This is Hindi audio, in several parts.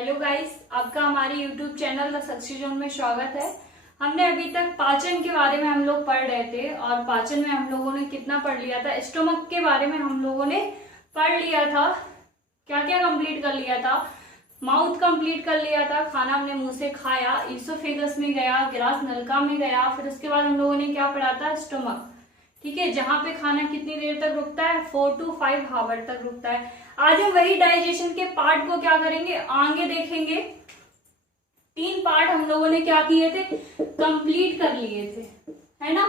हेलो गाइस, आपका हमारे YouTube channel the success zone में स्वागत है। हमने अभी तक पाचन के बारे में हम लोग पढ़ रहे थे और पाचन में हम लोगों ने कितना पढ़ लिया था। स्टोमक के बारे में हम लोगों ने पढ़ लिया था। क्या क्या कंप्लीट कर लिया था? माउथ कंप्लीट कर लिया था, खाना हमने मुंह से खाया, ईसोफेगस में गया, ग्रास नलिका में गया। फिर उसके बाद हम लोगों ने क्या पढ़ा था? स्टोमक, ठीक है, जहां पे खाना कितनी देर तक रुकता है? 4 to 5 आवर तक रुकता है। आज हम वही डाइजेशन के पार्ट को क्या करेंगे, आगे देखेंगे। 3 पार्ट हम लोगों ने क्या किए थे? कंप्लीट कर लिए थे, है ना।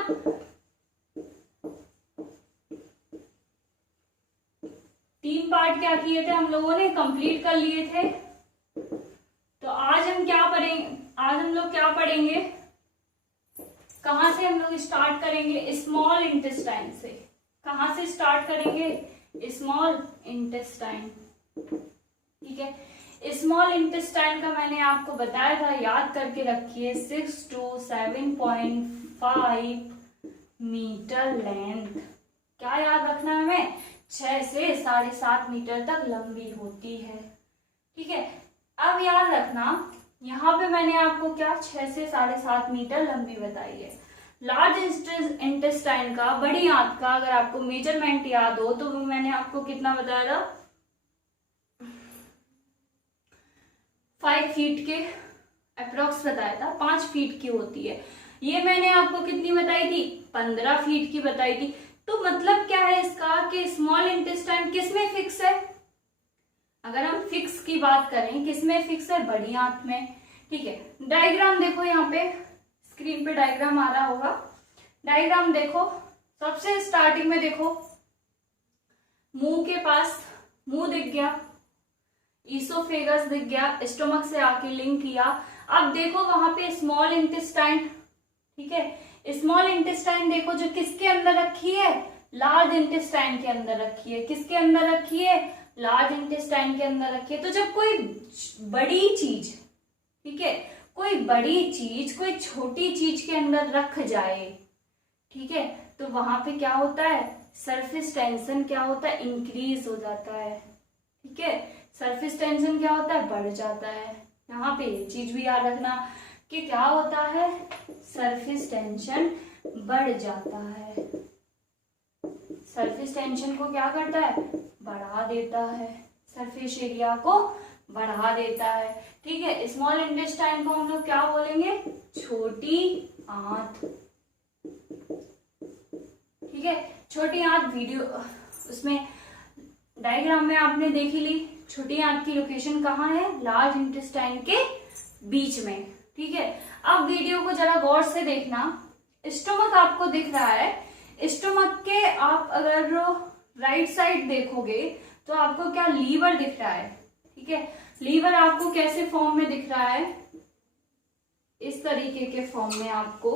3 पार्ट क्या किए थे हम लोगों ने? कंप्लीट कर लिए थे। तो आज हम क्या पढ़ेंगे? आज हम लोग क्या पढ़ेंगे? कहां से हम लोग स्टार्ट करेंगे? स्मॉल इंटेस्टाइन से। कहां से स्टार्ट करेंगे? स्मॉल इंटेस्टाइन, ठीक है। स्मॉल इंटेस्टाइन का मैंने आपको बताया था, याद करके रखिए। 6 to 7.5 मीटर लेंथ। क्या याद रखना है हमें? 6 से 7.5 मीटर तक लंबी होती है, ठीक है। अब याद रखना, यहाँ पे मैंने आपको क्या 6 से 7.5 मीटर लंबी बताई है। लार्ज इंटेस्टाइन का, बड़ी आंत का, अगर आपको मेजरमेंट याद हो तो मैंने आपको कितना बताया था? 5 फीट के अप्रोक्स बताया था। 5 फीट की होती है। ये मैंने आपको कितनी बताई थी? 15 फीट की बताई थी। तो मतलब क्या है इसका कि स्मॉल इंटेस्टाइन किस में फिक्स है? अगर हम फिक्स की बात करें, किस में फिक्स है? बड़ी आंत में, ठीक है। डायग्राम देखो, यहाँ पे स्क्रीन पे डायग्राम आ रहा होगा। डायग्राम देखो, सबसे स्टार्टिंग में देखो, मुंह के पास मुंह दिख गया, ईसोफेगस दिख गया, स्टोमक से आके लिंक किया। अब देखो वहां पे स्मॉल इंटेस्टाइन, ठीक है। स्मॉल इंटेस्टाइन देखो जो किसके अंदर रखी है? लार्ज इंटेस्टाइन के अंदर रखी है। किसके अंदर रखी है? लार्ज इंटेस्टाइन के अंदर रखी है। तो जब कोई बड़ी चीज, ठीक है, कोई बड़ी चीज कोई छोटी चीज के अंदर रख जाए, ठीक है, तो वहां पे क्या होता है? सरफेस टेंशन क्या होता है? इंक्रीज हो जाता है, ठीक है। सरफेस टेंशन क्या होता है? बढ़ जाता है। यहाँ पे ये चीज भी याद रखना कि क्या होता है? सरफेस टेंशन बढ़ जाता है। सरफेस टेंशन को क्या करता है? बढ़ा देता है। सरफेस एरिया को बढ़ा देता है, ठीक है। स्मॉल इंटेस्टाइन को हम लोग क्या बोलेंगे? छोटी आंत, ठीक है। छोटी आंत वीडियो उसमें डायग्राम में आपने देखी ली। छोटी आंत की लोकेशन कहाँ है? लार्ज इंटेस्टाइन के बीच में, ठीक है। अब वीडियो को जरा गौर से देखना। स्टोमक आपको दिख रहा है। स्टोमक के आप अगर राइट साइड देखोगे तो आपको क्या लीवर दिख रहा है, ठीक है। लीवर आपको कैसे फॉर्म में दिख रहा है? इस तरीके के फॉर्म में आपको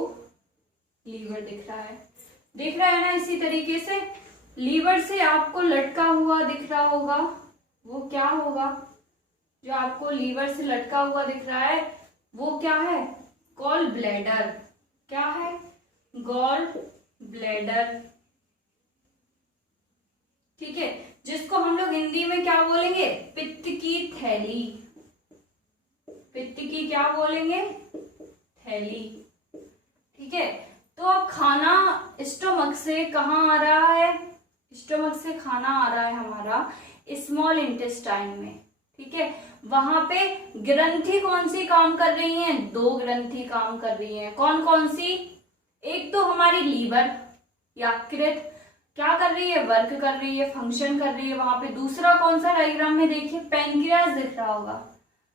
लीवर दिख रहा है। दिख रहा है ना? इसी तरीके से लीवर से आपको लटका हुआ दिख रहा होगा, वो क्या होगा? जो आपको लीवर से लटका हुआ दिख रहा है वो क्या है? Gall bladder. क्या है? गॉल ब्लैडर, ठीक है, जिसको हम लोग हिंदी में क्या बोलेंगे? पित्त की थैली। पित्त की क्या बोलेंगे? थैली, ठीक है। तो अब खाना स्टोमक से कहाँ आ रहा है? स्टोमक से खाना आ रहा है हमारा स्मॉल इंटेस्टाइन में, ठीक है। वहां पे ग्रंथि कौन सी काम कर रही हैं? 2 ग्रंथि काम कर रही हैं। कौन कौन सी? एक तो हमारी लीवर, यकृत क्या कर रही है? वर्क कर रही है, फंक्शन कर रही है वहां पे। दूसरा कौन सा? डायग्राम में देखिए, पैनक्रियास दिख रहा होगा,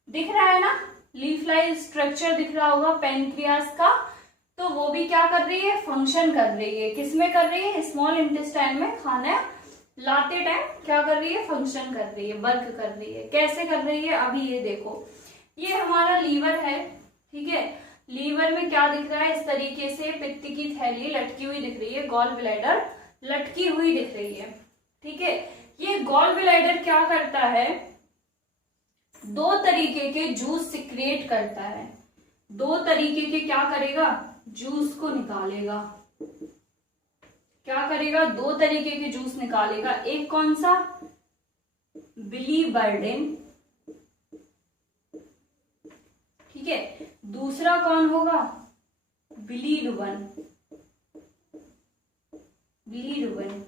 दिख रहा है ना? लीफ लाइक स्ट्रक्चर दिख रहा होगा पैनक्रियास का। तो वो भी क्या कर रही है? फंक्शन कर रही है। किसमें कर रही है? स्मॉल इंटेस्टाइन में खाना लाते टाइम क्या कर रही है? फंक्शन कर रही है, वर्क कर रही है। कैसे कर रही है? अभी ये देखो, ये हमारा लीवर है, ठीक है। लीवर में क्या दिख रहा है? इस तरीके से पित्त की थैली लटकी हुई दिख रही है, गॉल ब्लैडर लटकी हुई दिख रही है, ठीक है। ये गॉल ब्लैडर क्या करता है? 2 तरीके के जूस सिक्रेट करता है। 2 तरीके के क्या करेगा? जूस को निकालेगा। क्या करेगा? 2 तरीके के जूस निकालेगा। एक कौन सा? बिलीवर्डिन, है। दूसरा कौन होगा, बिलीरुबिन, बिलीरुबिन,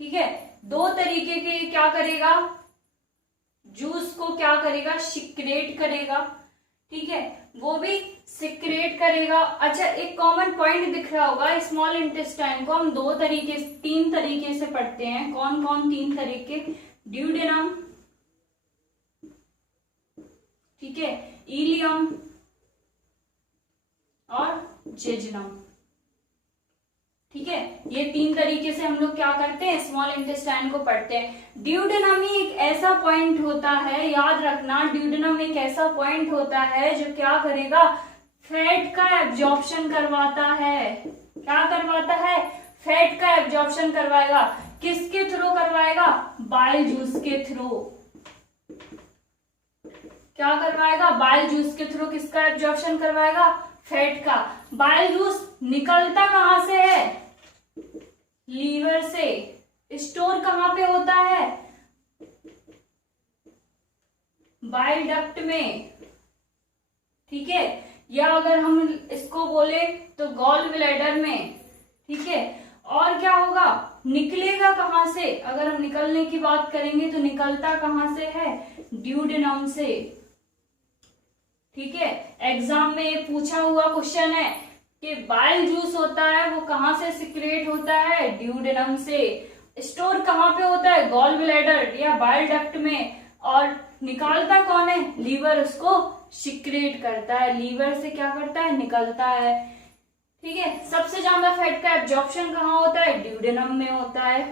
ठीक है। दो तरीके के क्या करेगा, जूस को क्या करेगा, सिक्रेट करेगा, ठीक है, वो भी सिक्रेट करेगा। अच्छा, एक कॉमन पॉइंट दिख रहा होगा, स्मॉल इंटेस्टाइन को हम तीन तरीके से पढ़ते हैं। कौन कौन तीन तरीके, ड्यूडेनम, ठीक है, इलियम और जेजुनम, ठीक है। ये तीन तरीके से हम लोग क्या करते हैं, स्मॉल इंटेस्टाइन को पढ़ते हैं। ड्यूडेनम ही एक ऐसा पॉइंट होता है, याद रखना, ड्यूडेनम एक ऐसा पॉइंट होता है जो क्या करेगा, फैट का एब्जॉर्प्शन करवाता है। क्या करवाता है, फैट का एब्जॉर्प्शन करवाएगा। किसके थ्रू करवाएगा, बाइल जूस के थ्रू। क्या करवाएगा, बाइल जूस के थ्रू किसका एब्जॉर्प्शन करवाएगा, फैट का। बाइल जूस निकलता कहां से है, लीवर से। स्टोर कहां पे होता है, बाइल डक्ट में, ठीक है, या अगर हम इसको बोले तो गॉल ब्लैडर में, ठीक है। और क्या होगा, निकलेगा कहां से, अगर हम निकलने की बात करेंगे तो निकलता कहां से है, ड्यूडेनम से, ठीक है। एग्जाम में पूछा हुआ क्वेश्चन है कि बाइल जूस होता है वो कहां से सिक्रेट होता है, ड्यूडेनम से। स्टोर कहां पे होता है, गॉल ब्लैडर या बाइल डक्ट में, और निकालता कौन है, लीवर उसको सिक्रेट करता है, लीवर से क्या करता है, निकलता है, ठीक है। सबसे ज्यादा फैट का एब्जॉर्प्शन कहां होता है, ड्यूडेनम में होता है,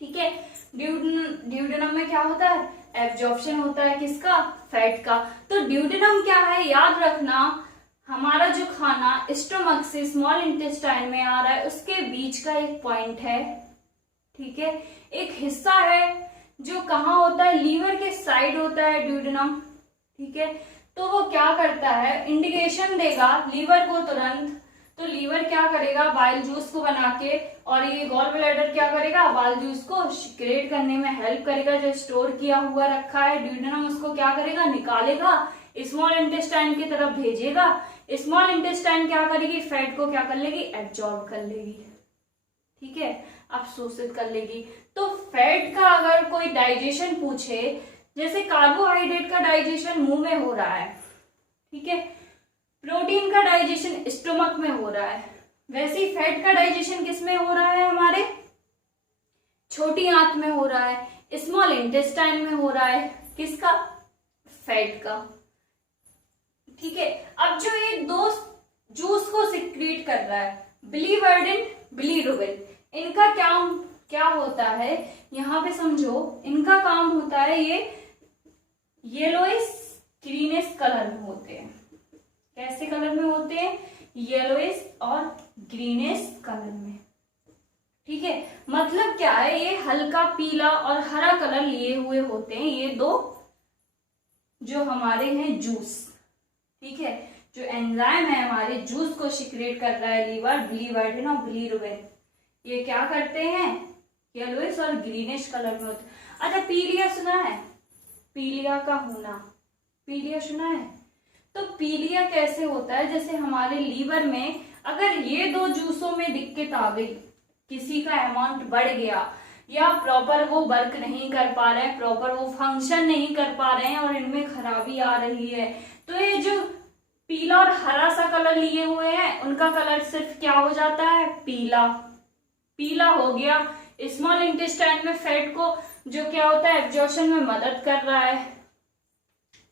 ठीक है। ड्यूडेनम में क्या होता है, एब्जॉर्प्शन होता है किसका, फैट का। तो ड्यूडेनम क्या है, याद रखना, हमारा जो खाना स्टोमक से स्मॉल इंटेस्टाइन में आ रहा है उसके बीच का एक पॉइंट है, ठीक है, एक हिस्सा है जो कहाँ होता है, लीवर के साइड होता है ड्यूडेनम, ठीक है। तो वो क्या करता है, इंडिकेशन देगा लीवर को तुरंत, तो लीवर क्या करेगा, बाइल जूस को बना के, और ये गॉल ब्लैडर क्या करेगा, बाइल जूस को सिक्रेट करने में हेल्प करेगा। जो स्टोर किया हुआ रखा है ड्यूडेनम उसको क्या करेगा, निकालेगा, स्मॉल इंटेस्टाइन की तरफ भेजेगा। स्मॉल इंटेस्टाइन क्या करेगी, फैट को क्या कर लेगी, एब्जॉर्ब कर लेगी, ठीक है, अवशोषित कर लेगी। तो फैट का अगर कोई डाइजेशन पूछे, जैसे कार्बोहाइड्रेट का डाइजेशन मुंह में हो रहा है, ठीक है, प्रोटीन का डाइजेशन स्टोमक में हो रहा है, वैसे ही फैट का डाइजेशन किस में हो रहा है, हमारे छोटी आंत में हो रहा है, स्मॉल इंटेस्टाइन में हो रहा है, किसका, फैट का, ठीक है। अब जो ये दो जूस को सिक्रीट कर रहा है, बिलीवर्डिन, बिलीरुबिन, इनका क्या होता है, यहां पे समझो, इनका काम होता है, ये येलोइश ग्रीनिश कलर में होते हैं। कैसे कलर में होते हैं, येलोइश और ग्रीनिश कलर में, ठीक है। मतलब क्या है, ये हल्का पीला और हरा कलर लिए हुए होते हैं, ये दो जो हमारे हैं जूस, ठीक है। जो एंजाइम है हमारे जूस को सिक्रेट कर रहा है लीवर, बिलीवर्डिन और बिलीरुबिन, ये क्या करते हैं, येलोइश और ग्रीनिश कलर में होते हैं। अच्छा, पीलिया सुना है, पीलिया का होना, पीलिया सुना है। तो पीलिया कैसे होता है, जैसे हमारे लीवर में अगर ये दो जूसों में दिक्कत आ गई, किसी का अमाउंट बढ़ गया या प्रॉपर वो वर्क नहीं कर पा रहे हैं, प्रॉपर वो फंक्शन नहीं कर पा रहे हैं और इनमें खराबी आ रही है, तो ये जो पीला और हरा सा कलर लिए हुए हैं उनका कलर सिर्फ क्या हो जाता है, पीला, पीला हो गया। स्मॉल इंटेस्टाइन में फैट को जो क्या होता है, एब्जॉर्प्शन में मदद कर रहा है।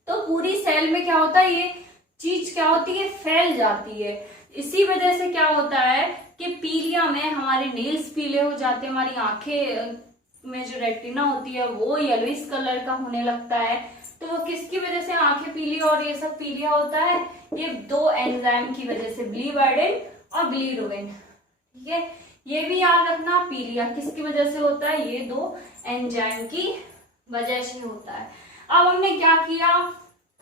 तो पूरी सेल में क्या होता है, ये चीज क्या होती है, फैल जाती है। इसी वजह से क्या होता है कि पीलिया में हमारे नेल्स पीले हो जाते हैं, हमारी आंखें में जो रेटिना होती है वो येलोइश कलर का होने लगता है। तो वो किसकी वजह से आंखें पीली और ये सब पीलिया होता है, ये दो एंजाइम की वजह से, बिलीवर्डिन और बिलीरुबिन, ठीक है। ये भी याद रखना, पीलिया किसकी वजह से होता है, ये दो एंजाइम की वजह से होता है। अब हमने क्या किया,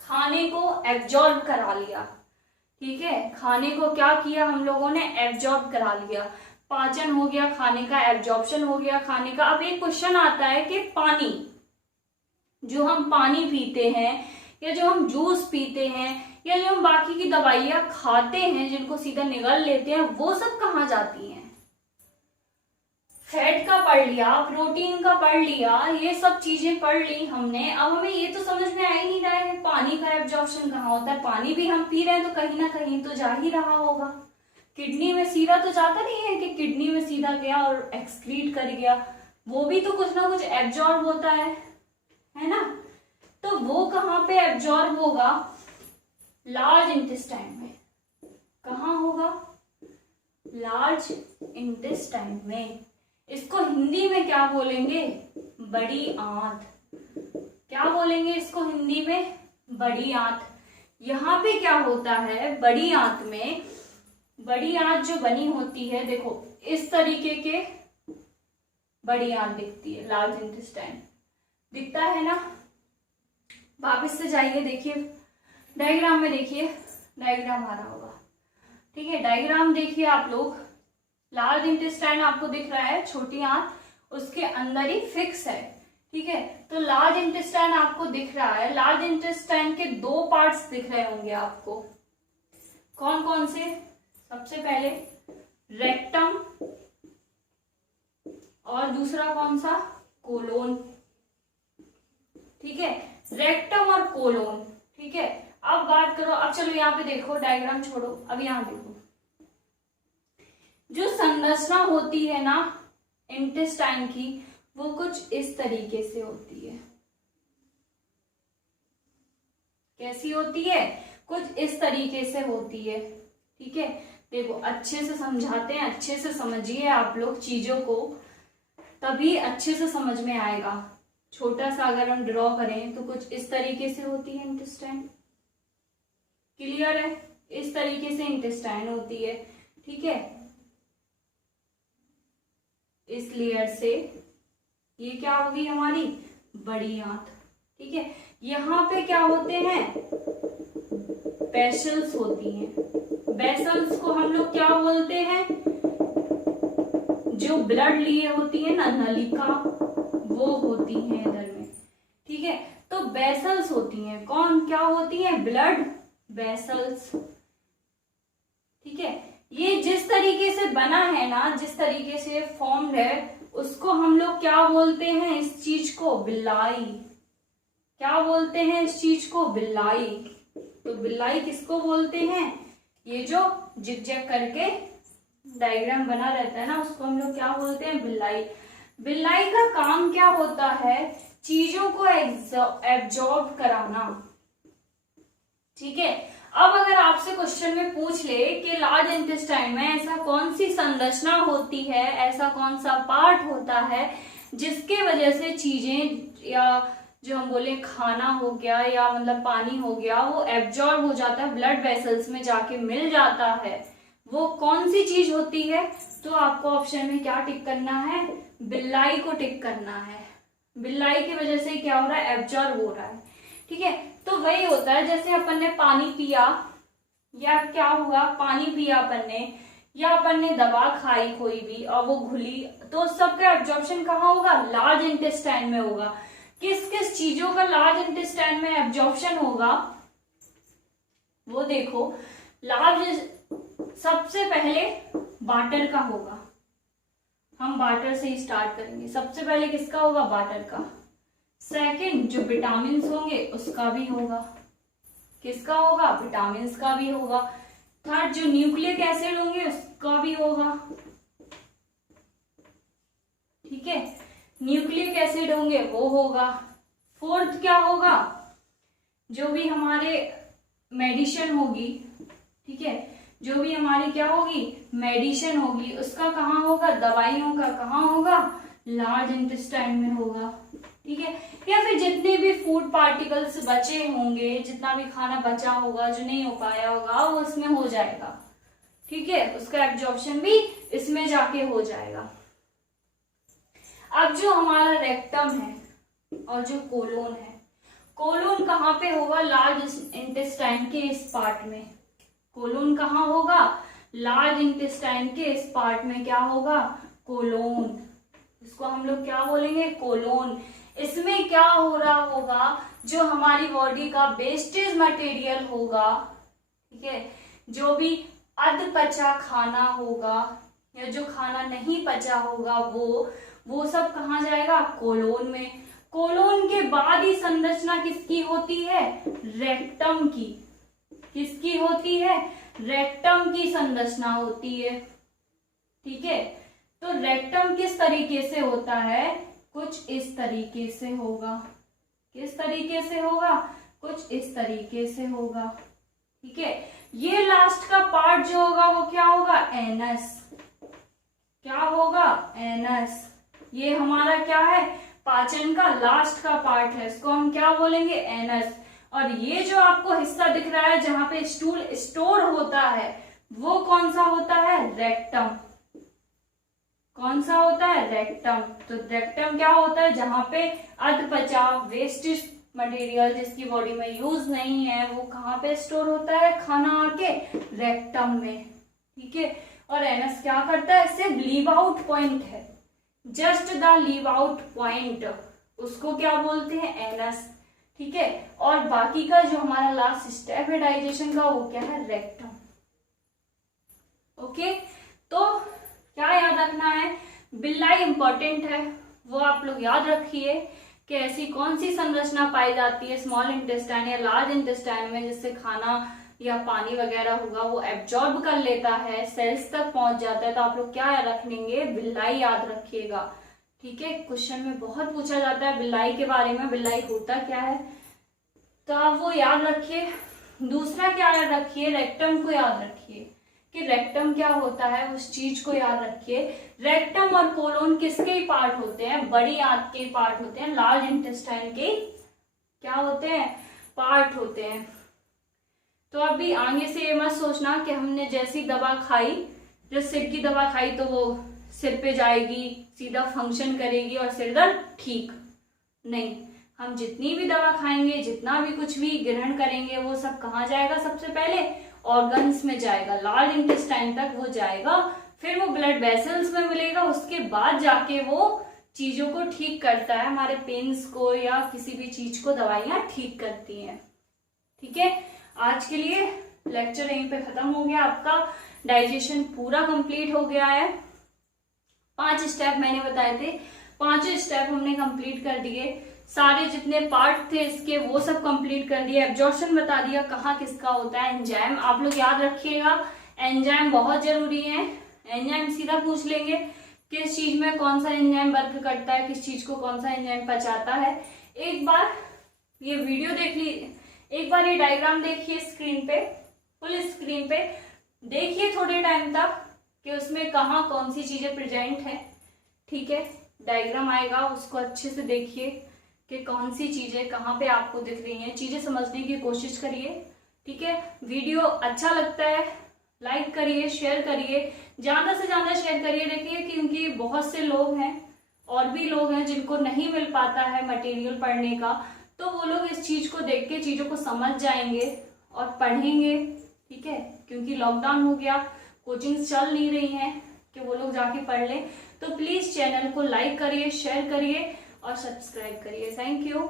खाने को एब्जॉर्ब करा लिया, ठीक है, खाने को क्या किया हम लोगों ने, एब्जॉर्ब करा लिया, पाचन हो गया खाने का, एब्जॉर्प्शन हो गया खाने का। अब एक क्वेश्चन आता है कि पानी, जो हम पानी पीते हैं, या जो हम जूस पीते हैं या जो हम बाकी की दवाइयां खाते हैं जिनको सीधा निगल लेते हैं, वो सब कहाँ जाती हैं? फैट का पढ़ लिया, प्रोटीन का पढ़ लिया, ये सब चीजें पढ़ ली हमने। अब हमें ये तो समझ में आ ही नहीं रहा है पानी का एब्जॉर्प्शन कहाँ होता है। पानी भी हम पी रहे हैं तो कहीं ना कहीं तो जा ही रहा होगा। किडनी में सीधा तो जाता नहीं है कि किडनी में सीधा गया और एक्सक्रीट कर गया, वो भी तो कुछ ना कुछ एब्जॉर्ब होता है ना। तो वो कहाँ पे एब्जॉर्ब होगा? लार्ज इंटेस्टाइन में। कहाँ होगा? लार्ज इंटेस्टाइन में। इसको हिंदी में क्या बोलेंगे? बड़ी आंत। क्या बोलेंगे इसको हिंदी में? बड़ी आंत। यहाँ पे क्या होता है बड़ी आंत में? बड़ी आंत जो बनी होती है, देखो इस तरीके के बड़ी आंत दिखती है, लार्ज इंटेस्टाइन दिखता है ना। वापस से जाइए, देखिए डायग्राम में, देखिए डायग्राम आ रहा होगा, ठीक है। डायग्राम देखिए आप लोग, लार्ज इंटेस्टाइन आपको दिख रहा है, छोटी आंत उसके अंदर ही फिक्स है, ठीक है। तो लार्ज इंटेस्टाइन आपको दिख रहा है। लार्ज इंटेस्टाइन के दो पार्ट्स दिख रहे होंगे आपको। कौन कौन से? सबसे पहले रेक्टम और दूसरा कौन सा? कोलोन, ठीक है। रेक्टम और कोलोन, ठीक है। अब बात करो, अब चलो यहाँ पे देखो, डायग्राम छोड़ो, अब यहाँ देखो जो संरचना होती है ना इंटेस्टाइन की, वो कुछ इस तरीके से होती है। कैसी होती है? कुछ इस तरीके से होती है, ठीक है। देखो अच्छे से समझाते हैं, अच्छे से समझिए आप लोग चीजों को, तभी अच्छे से समझ में आएगा। छोटा सा अगर हम ड्रॉ करें तो कुछ इस तरीके से होती है इंटेस्टाइन, क्लियर है? इस तरीके से इंटेस्टाइन होती है, ठीक है। इस लेयर से ये क्या होगी हमारी? बड़ी आंत, ठीक है। यहाँ पे क्या होते हैं? वेसल्स होती हैं। वेसल्स को हम लोग क्या बोलते हैं? जो ब्लड लिए होती है ना, नलिका, वो होती है इधर में, ठीक है। तो वेसल्स होती हैं, कौन क्या होती हैं? ब्लड वेसल्स, ठीक है। ये जिस तरीके से बना है ना, जिस तरीके से फॉर्म्ड है, उसको हम लोग क्या बोलते हैं? इस चीज को बिल्लाई। क्या बोलते हैं इस चीज को? बिल्लाई। तो बिल्लाई किसको बोलते हैं? ये जो जिग-जैग करके डायग्राम बना रहता है ना, उसको हम लोग क्या बोलते हैं? बिल्लाई। बिल्लाई का काम क्या होता है? चीजों को एब्जॉर्ब कराना, ठीक है। अब अगर आपसे क्वेश्चन में पूछ ले कि लार्ज इंटेस्टाइन में ऐसा कौन सी संरचना होती है, ऐसा कौन सा पार्ट होता है जिसके वजह से चीजें, या जो हम बोले खाना हो गया या मतलब पानी हो गया, वो एब्जॉर्ब हो जाता है, ब्लड वेसल्स में जाके मिल जाता है, वो कौन सी चीज होती है? तो आपको ऑप्शन में क्या टिक करना है? बिल्लाई को टिक करना है। बिल्लाई की वजह से क्या हो रहा है? एब्जॉर्ब हो रहा है, ठीक है। तो वही होता है जैसे अपन ने पानी पिया, या क्या हुआ, पानी पिया अपन ने, या अपन ने दवा खाई कोई भी और वो घुली, तो सबका एब्जॉर्प्शन कहाँ होगा? लार्ज इंटेस्टाइन में होगा। किस किस चीजों का लार्ज इंटेस्टाइन में एब्जॉर्प्शन होगा वो देखो। लार्ज, सबसे पहले वाटर का होगा, हम वाटर से ही स्टार्ट करेंगे। सबसे पहले किसका होगा? वाटर का। सेकंड जो विटामिन होंगे उसका भी होगा। किसका होगा? विटामिन का भी होगा। थर्ड जो न्यूक्लिक एसिड होंगे उसका भी होगा, ठीक है। न्यूक्लिक एसिड होंगे वो होगा। फोर्थ क्या होगा? जो भी हमारे मेडिसिन होगी, ठीक है, जो भी हमारी क्या होगी? मेडिसिन होगी, उसका कहाँ होगा? दवाइयों का कहाँ होगा? लार्ज इंटेस्टाइन में होगा, ठीक है। या फिर जितने भी फूड पार्टिकल्स बचे होंगे, जितना भी खाना बचा होगा जो नहीं हो पाया होगा, वो इसमें हो जाएगा, ठीक है। उसका एब्जॉर्प्शन भी इसमें जाके हो जाएगा। अब जो हमारा रेक्टम है और जो कोलोन है, कोलोन कहाँ पे होगा? लार्ज इंटेस्टाइन के इस पार्ट में। कोलोन कहाँ होगा? लार्ज इंटेस्टाइन के इस पार्ट में क्या होगा? कोलोन। इसको हम लोग क्या बोलेंगे? कोलोन। इसमें क्या हो रहा होगा, जो हमारी बॉडी का वेस्टेज मटेरियल होगा, ठीक है, जो भी अध पचा खाना होगा या जो खाना नहीं पचा होगा वो सब कहाँ जाएगा, कोलोन में। कोलोन के बाद ही संरचना किसकी होती है, रेक्टम की। किसकी होती है, रेक्टम की संरचना होती है। ठीक है, तो रेक्टम किस तरीके से होता है, कुछ इस तरीके से होगा। किस तरीके से होगा, कुछ इस तरीके से होगा। ठीक है, ये लास्ट का पार्ट जो होगा वो क्या होगा, एनस। क्या होगा, एनस। ये हमारा क्या है, पाचन का लास्ट का पार्ट है, इसको हम क्या बोलेंगे, एनस। और ये जो आपको हिस्सा दिख रहा है जहां पे स्टूल स्टोर होता है वो कौन सा होता है, रेक्टम। कौन सा होता है, रेक्टम। तो रेक्टम क्या होता है, जहां पे अधपचा वेस्टेज मटेरियल जिसकी बॉडी में यूज नहीं है वो कहाँ पे स्टोर होता है, खाना आके रेक्टम में। ठीक है, और एनस क्या करता है, सिर्फ लीव आउट पॉइंट है, just the leave out point, उसको क्या बोलते हैं, एनस। ठीक है, और बाकी का जो हमारा लास्ट स्टेप है डाइजेशन का वो क्या है, रेक्टम। ओके, तो क्या याद रखना है, बिल्लाई इंपॉर्टेंट है, वो आप लोग याद रखिए कि ऐसी कौन सी संरचना पाई जाती है स्मॉल इंटेस्टाइन या लार्ज इंटेस्टाइन में जिससे खाना या पानी वगैरह होगा वो एब्जॉर्ब कर लेता है, सेल्स तक पहुंच जाता है। तो आप लोग क्या याद रखेंगे, बिल्लाई याद रखिएगा। ठीक है, क्वेश्चन में बहुत पूछा जाता है बिल्लाई के बारे में, बिल्लाई होता क्या है, तो आप वो याद रखिए। दूसरा क्या याद रखिए, रेक्टम को याद रखिए कि रेक्टम क्या होता है, उस चीज को याद रखिए। रेक्टम और कोलोन किसके ही पार्ट होते हैं, बड़ी आंत के पार्ट होते हैं, लार्ज इंटेस्टाइन के क्या होते हैं, पार्ट होते हैं। तो अभी आगे से ये मत सोचना कि हमने जैसी दवा खाई, जो सिर की दवा खाई तो वो सिर पे जाएगी, सीधा फंक्शन करेगी और सिर दर्द ठीक नहीं। हम जितनी भी दवा खाएंगे, जितना भी कुछ भी ग्रहण करेंगे वो सब कहाँ जाएगा, सबसे पहले ऑर्गन्स में जाएगा, लार्ज इंटेस्टाइन तक वो जाएगा, फिर वो ब्लड वेसल्स में मिलेगा, उसके बाद जाके वो चीजों को ठीक करता है, हमारे पेन्स को या किसी भी चीज को दवाइयां ठीक करती हैं। ठीक है, आज के लिए लेक्चर यहीं पे खत्म हो गया, आपका डाइजेशन पूरा कंप्लीट हो गया है। 5 स्टेप मैंने बताए थे, 5 स्टेप हमने कंप्लीट कर दिए, सारे जितने पार्ट थे इसके वो सब कंप्लीट कर दिए, एब्जॉर्प्शन बता दिया कहाँ किसका होता है, एंजाइम आप लोग याद रखिएगा, एंजाइम बहुत जरूरी है। एंजाइम सीधा पूछ लेंगे किस चीज में कौन सा एंजाइम वर्क करता है, किस चीज को कौन सा एंजाइम पचाता है। एक बार ये वीडियो देख ली, एक बार ये डायग्राम देखिए स्क्रीन पे, फुल स्क्रीन पे देखिए थोड़े टाइम तक कि उसमें कहाँ कौन सी चीजें प्रेजेंट है। ठीक है, डायग्राम आएगा उसको अच्छे से देखिए कि कौन सी चीजें कहाँ पे आपको दिख रही हैं, चीजें समझने की कोशिश करिए। ठीक है, वीडियो अच्छा लगता है लाइक करिए, शेयर करिए, ज्यादा से ज्यादा शेयर करिए। देखिए क्योंकि बहुत से लोग हैं और भी लोग हैं जिनको नहीं मिल पाता है मटेरियल पढ़ने का, तो वो लोग इस चीज को देख के चीजों को समझ जाएंगे और पढ़ेंगे। ठीक है, क्योंकि लॉकडाउन हो गया, कोचिंग चल नहीं रही हैं कि वो लोग जाके पढ़ लें। तो प्लीज चैनल को लाइक करिए, शेयर करिए और सब्सक्राइब करिए। Thank you.